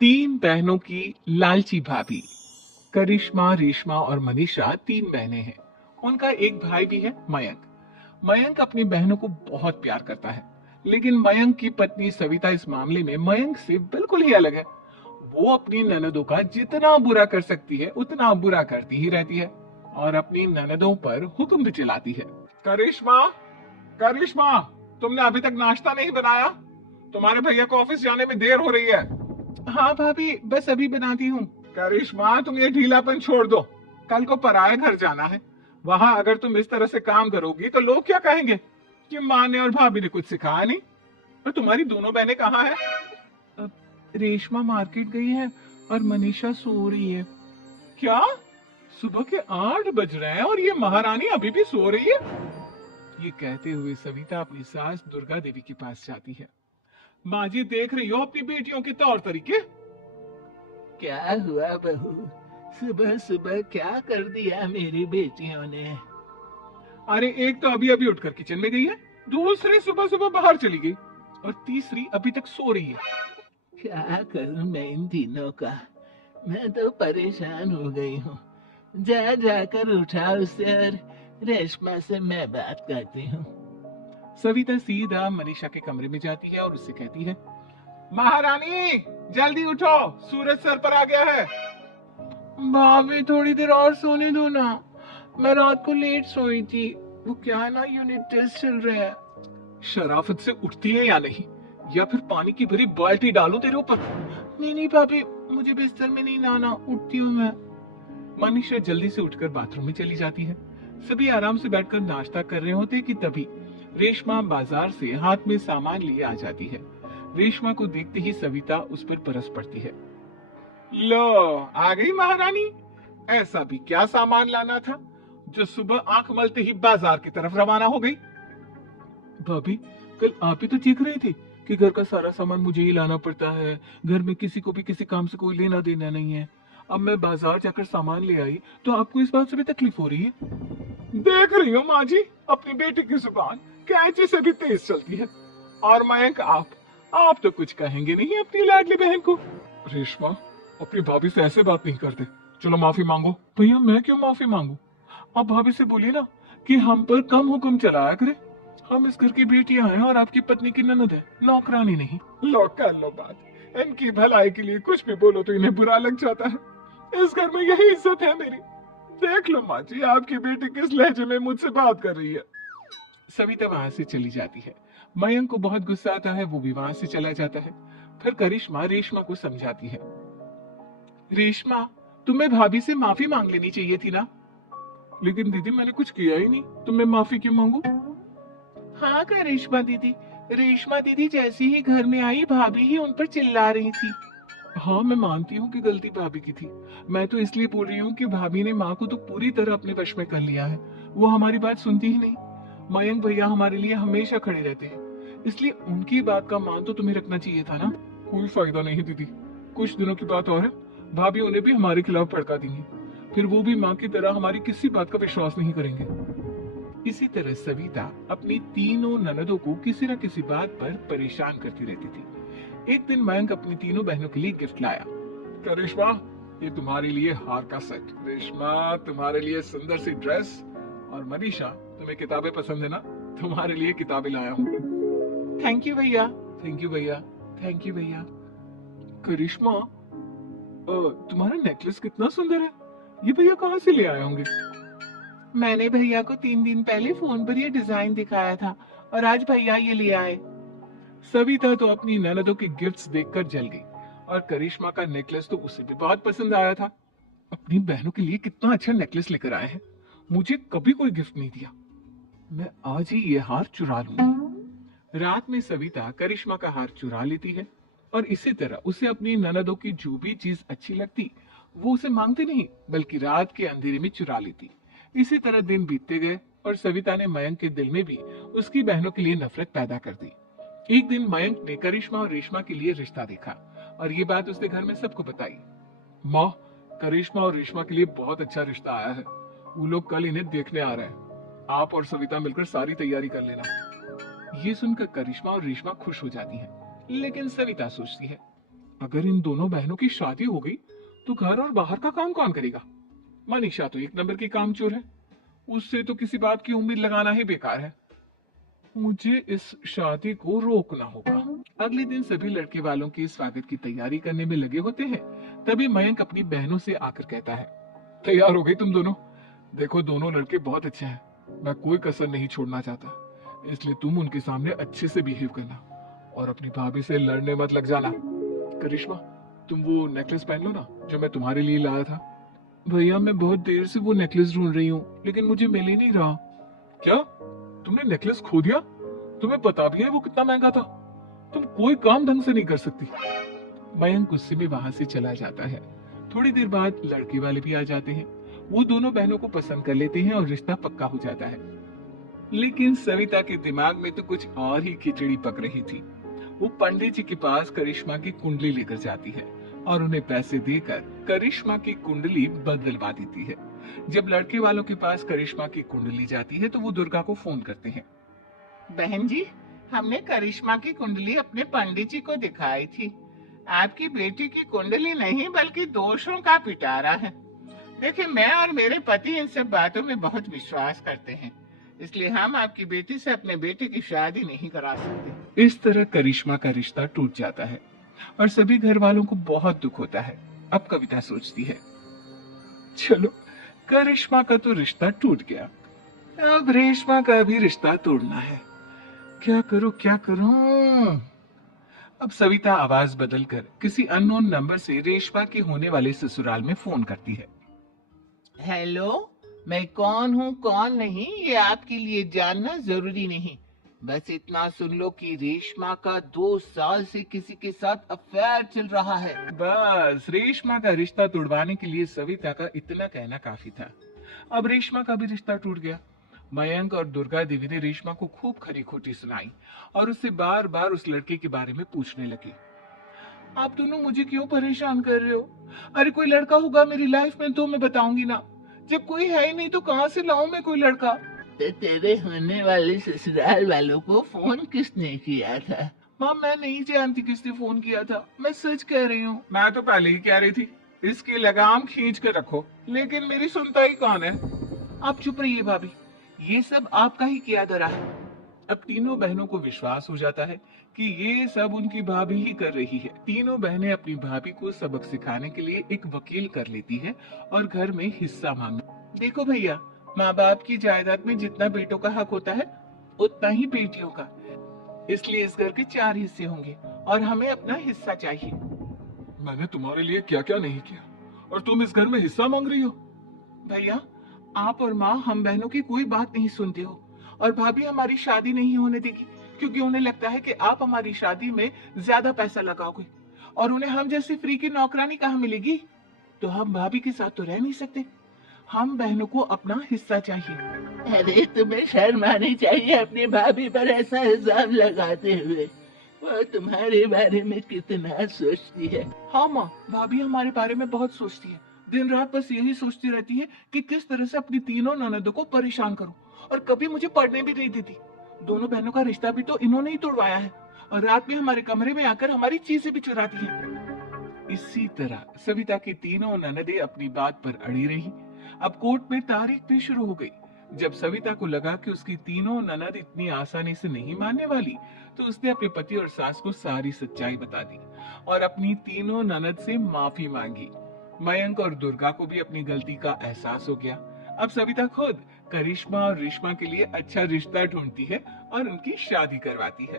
तीन बहनों की लालची भाभी। करिश्मा, रेशमा और मनीषा तीन बहनें हैं। उनका एक भाई भी है, मयंक। मयंक अपनी बहनों को बहुत प्यार करता है, लेकिन मयंक की पत्नी सविता इस मामले में मयंक से बिल्कुल ही अलग है। वो अपनी ननदों का जितना बुरा कर सकती है उतना बुरा करती ही रहती है और अपनी ननदों पर हुक्म भी चलाती है। करिश्मा, करिश्मा, तुमने अभी तक नाश्ता नहीं बनाया? तुम्हारे भैया को ऑफिस जाने में देर हो रही है। हाँ भाभी, बस अभी बनाती हूँ। करिश्मा, तुम ये ढीलापन छोड़ दो। कल को पराये घर जाना है। वहां अगर तुम इस तरह से काम करोगी तो लोग क्या कहेंगे कि माँ ने और भाभी ने कुछ सिखाया नहीं। और तुम्हारी दोनों बहनें कहाँ हैं? अब रेशमा मार्केट गई है और मनीषा सो रही है। क्या? सुबह के 8 बज रहे हैं और ये महारानी अभी भी सो रही है? ये कहते हुए सविता अपनी सास दुर्गा देवी के पास जाती है। माँ जी, देख रही हो अपनी बेटियों के तौर तरीके? क्या हुआ बहू? सुबह सुबह क्या कर दिया मेरी बेटियों ने? अरे, एक तो अभी अभी उठकर किचन में गई है, दूसरी सुबह सुबह बाहर चली गई और तीसरी अभी तक सो रही है। क्या करूं मैं इन तीनों का? मैं तो परेशान हो गई हूँ। जा जाकर उठा उसे और रेशमा से मैं बात करती हूँ। सविता सीधा मनीषा के कमरे में जाती है और उससे कहती है, महारानी जल्दी उठो, सूरज सर पर आ गया है। भाभी, थोड़ी देर और सोने दो ना, मैं रात को लेट सोई थी। वो क्या है ना, यूनिट टेस्ट चल रहे हैं। शराफत से उठती है या नहीं, या फिर पानी की भरी बाल्टी डालूं तेरे ऊपर? नहीं नहीं भाभी, मुझे बिस्तर में नहीं लाना, उठती हूँ मैं। मनीषा जल्दी से उठकर बाथरूम में चली जाती है। सभी आराम से बैठकर नाश्ता कर रहे होते कि तभी रेशमा बाजार से हाथ में सामान लिए आ जाती है। रेशमा को देखते ही सविता उस पर बरस पड़ती है। लो, आ गई महारानी। ऐसा भी क्या सामान लाना था जो सुबह आंख मलते ही बाजार की तरफ रवाना हो गई? भाभी, कल आप ही तो चीख रही थी कि घर का सारा सामान मुझे ही लाना पड़ता है, घर में किसी को भी किसी काम से कोई लेना देना नहीं है। अब मैं बाजार जाकर सामान ले आई तो आपको इस बात से भी तकलीफ हो रही है? देख रही हो माँ जी, अपनी बेटी की जुबान कैंची से भी तेज चलती है। और मयंक, आप तो कुछ कहेंगे नहीं अपनी लाडली बहन को? रेशमा, अपनी भाभी से ऐसे बात नहीं करते। चलो माफी मांगो। भैया, मैं क्यों माफी मांगू? आप भाभी से बोलिए ना कि हम पर कम हुक्म चलाया करे। हम इस घर की बेटियां हैं और आपकी पत्नी की ननद है, नौकरानी नहीं। लो, कर लो बात। इनकी भलाई के लिए कुछ भी बोलो तो इन्हें बुरा लग जाता है। इस घर में यही इज्जत है मेरी। देख लो माँ जी, आपकी बेटी किस लहजे में मुझसे बात कर रही है। सविता वहां से चली जाती है। मयंक को बहुत गुस्सा आता है, वो भी वहां से चला जाता है। फिर करिश्मा रेशमा को समझाती है, रेशमा, तुम्हें भाभी से माफी मांग लेनी चाहिए थी ना। लेकिन दीदी, मैंने कुछ किया ही नहीं, तो मैं माफी क्यों मांगू? हाँ करिश्मा दीदी, रेशमा दीदी जैसी ही घर में आई, भाभी ही उन पर चिल्ला रही थी। हाँ, मैं मानती हूँ कि गलती भाभी की थी। मैं तो इसलिए बोल रही हूँ कि भाभी ने माँ को तो पूरी तरह अपने वश में कर लिया है। वो हमारी बात सुनती ही नहीं। मयंक भैया हमारे लिए हमेशा खड़े रहते हैं, इसलिए उनकी बात का मान तो तुम्हें रखना चाहिए था ना। कोई फायदा नहीं दीदी, कुछ दिनों की बात और है, भाभी उन्हें भी हमारे खिलाफ भड़का देंगी। फिर वो भी माँ की तरह हमारी किसी बात का विश्वास नहीं करेंगे। इसी तरह सविता अपनी तीनों ननदों को किसी न किसी बात पर परेशान करती रहती थी। एक दिन मयंक अपनी तीनों बहनों के लिए गिफ्ट लाया। करिश्मा, ये तुम्हारे लिए हार का सेट। रेशमा, तुम्हारे लिए सुंदर सी ड्रेस। और मनीषा, तुम्हें किताबें पसंद है ना, तुम्हारे लिए किताबें लाया हूँ। थैंक यू भैया, थैंक यू भैया, थैंक यू भैया। करिश्मा, तुम्हारा नेकलेस कितना सुंदर है, ये भैया कहाँ से ले आए होंगे? मैंने भैया को 3 दिन पहले फोन पर ये डिजाइन दिखाया था और आज भैया ये ले आए। सविता तो अपनी ननदों के गिफ्ट्स देखकर जल गई और करिश्मा का नेकलेस तो उसे भी बहुत पसंद आया था। अपनी बहनों के लिए कितना अच्छा नेकलेस लेकर आए हैं, मुझे कभी कोई गिफ्ट नहीं दिया। मैं आज ही ये हार चुरा लूंगी। रात में सविता करिश्मा का हार चुरा लेती है और इसी तरह उसे अपनी ननदों की जो भी चीज अच्छी लगती वो उसे मांगती नहीं, बल्कि रात के अंधेरे में चुरा लेती। इसी तरह दिन बीतते गए और सविता ने मयंक के दिल में भी उसकी बहनों के लिए नफरत पैदा कर दी। एक दिन मयंक ने करिश्मा और रेशमा के लिए रिश्ता देखा और ये बात उसने घर में सबको बताई। माँ, करिश्मा और रेशमा के लिए बहुत अच्छा रिश्ता आया है, वो लोग कल इन्हें देखने आ रहे हैं। आप और सविता मिलकर सारी तैयारी कर लेना। ये सुनकर करिश्मा और रेशमा खुश हो जाती हैं, लेकिन सविता सोचती है, अगर इन दोनों बहनों की शादी हो गई तो घर और बाहर का काम कौन करेगा? मनीषा तो एक नंबर की कामचोर है, उससे तो किसी बात की उम्मीद लगाना ही बेकार है। मुझे इस शादी को रोकना होगा। अगले दिन सभी लड़के वालों के स्वागत की तैयारी करने में लगे होते हैं। तभी मयंक अपनी बहनों से आकर कहता है, तैयार हो गई तुम दोनों? देखो दोनों लड़के बहुत अच्छे हैं, मैं कोई कसर नहीं छोड़ना चाहता, इसलिए तुम उनके सामने अच्छे से बिहेव करना और अपनी भाभी से लड़ने मत लग जाना। करिश्मा, तुम वो नेकलेस पहन लो ना जो मैं तुम्हारे लिए लाया था। भैया मैं बहुत देर से वो नेकलेस ढूंढ रही हूँ, लेकिन मुझे मिल ही नहीं रहा। क्या तुमने नेकलेस खो दिया? तुम्हें पता भी है वो कितना महंगा था? तुम कोई काम ढंग से नहीं कर सकती। मयंक गुस्से में वहां से चला जाता है। थोड़ी देर बाद लड़के वाले भी आ जाते हैं। वो दोनों बहनों को पसंद कर लेते हैं और रिश्ता पक्का हो जाता है। लेकिन सविता के दिमाग में तो कुछ और ही खिचड़ी पक रही थी। वो पंडित जी के पास करिश्मा की कुंडली लेकर जाती है और उन्हें पैसे देकर करिश्मा की कुंडली बदलवा देती है। जब लड़के वालों के पास करिश्मा की कुंडली जाती है तो वो दुर्गा को फोन करते हैं। बहन जी, हमने करिश्मा की कुंडली अपने पंडित जी को दिखाई थी। आपकी बेटी की कुंडली नहीं बल्कि दोषों का पिटारा है। देखिए, मैं और मेरे पति इन सब बातों में बहुत विश्वास करते हैं, इसलिए हम आपकी बेटी से अपने बेटे की शादी नहीं करा सकते। इस तरह करिश्मा का रिश्ता टूट जाता है और सभी घर वालों को बहुत दुख होता है। अब कविता सोचती है, चलो करिश्मा का तो रिश्ता टूट गया, अब रेशमा का भी रिश्ता तोड़ना है। क्या करूं क्या करूं? अब सविता आवाज बदलकर किसी अननोन नंबर से रेशमा के होने वाले ससुराल में फोन करती है। हेलो, मैं कौन हूँ कौन नहीं ये आपके लिए जानना जरूरी नहीं, बस इतना सुन लो कि रेशमा का 2 साल से किसी के साथ अफेयर चल रहा है। बस रेशमा का रिश्ता तोड़वाने के लिए सविता का इतना कहना काफी था। अब रेशमा का भी रिश्ता टूट गया। मयंक और दुर्गा देवी ने रेशमा को खूब खरी खोटी सुनाई और उससे बार बार उस लड़के के बारे में पूछने लगी। आप दोनों मुझे क्यों परेशान कर रहे हो? अरे कोई लड़का होगा मेरी लाइफ में तो मैं बताऊंगी ना, जब कोई है ही नहीं तो कहाँ से लाऊं मैं कोई लड़का? तो तेरे होने वाले ससुराल वालों को फोन किसने किया था? माँ मैं नहीं जानती किसने फोन किया था, मैं सच कह रही हूँ। मैं तो पहले ही कह रही थी इसकी लगाम खींच कर रखो, लेकिन मेरी सुनता ही कौन है। आप चुप रहिए भाभी, ये सब आपका ही किया धरा है। अब तीनों बहनों को विश्वास हो जाता है कि ये सब उनकी भाभी ही कर रही है। तीनों बहनें अपनी भाभी को सबक सिखाने के लिए एक वकील कर लेती है और घर में हिस्सा मांग। देखो भैया, माँ बाप की जायदाद में जितना बेटों का हक होता है उतना ही बेटियों का, इसलिए इस घर के 4 हिस्से होंगे और हमें अपना हिस्सा चाहिए। मैंने तुम्हारे लिए क्या क्या नहीं किया और तुम इस घर में हिस्सा मांग रही हो? भैया, आप और माँ हम बहनों की कोई बात नहीं सुनते हो और भाभी हमारी शादी नहीं होने देगी क्योंकि उन्हें लगता है कि आप हमारी शादी में ज्यादा पैसा लगाओगे और उन्हें हम जैसी फ्री की नौकरानी कहाँ मिलेगी। तो हम भाभी के साथ तो रह नहीं सकते, हम बहनों को अपना हिस्सा चाहिए। अरे तुम्हें शर्म आनी चाहिए अपनी भाभी पर ऐसा इल्जाम लगाते हुए। वो तुम्हारे बारे में कितना सोचती है। हाँ माँ, भाभी हमारे बारे में बहुत सोचती है, दिन रात बस यही सोचती रहती है कि किस तरह से अपनी तीनों ननदों को परेशान करूं और कभी मुझे पढ़ने भी नहीं देती। दोनों बहनों का रिश्ता भी तो इन्होंने ही तोड़वाया है और रात में हमारे कमरे में आकर हमारी चीजें भी चुराती है। इसी तरह सविता की तीनों ननदें अपनी बात पर अड़ी रही। अब कोर्ट में तारीख भी शुरू हो गई। जब सविता को लगा कि उसकी तीनों ननद इतनी आसानी से नहीं मानने वाली, तो उसने अपने पति और सास को सारी सच्चाई बता दी और अपनी तीनों ननद से माफी मांगी। मयंक और दुर्गा को भी अपनी गलती का एहसास हो गया। अब सविता खुद करिश्मा और रेशमा के लिए अच्छा रिश्ता ढूंढती है और उनकी शादी करवाती है।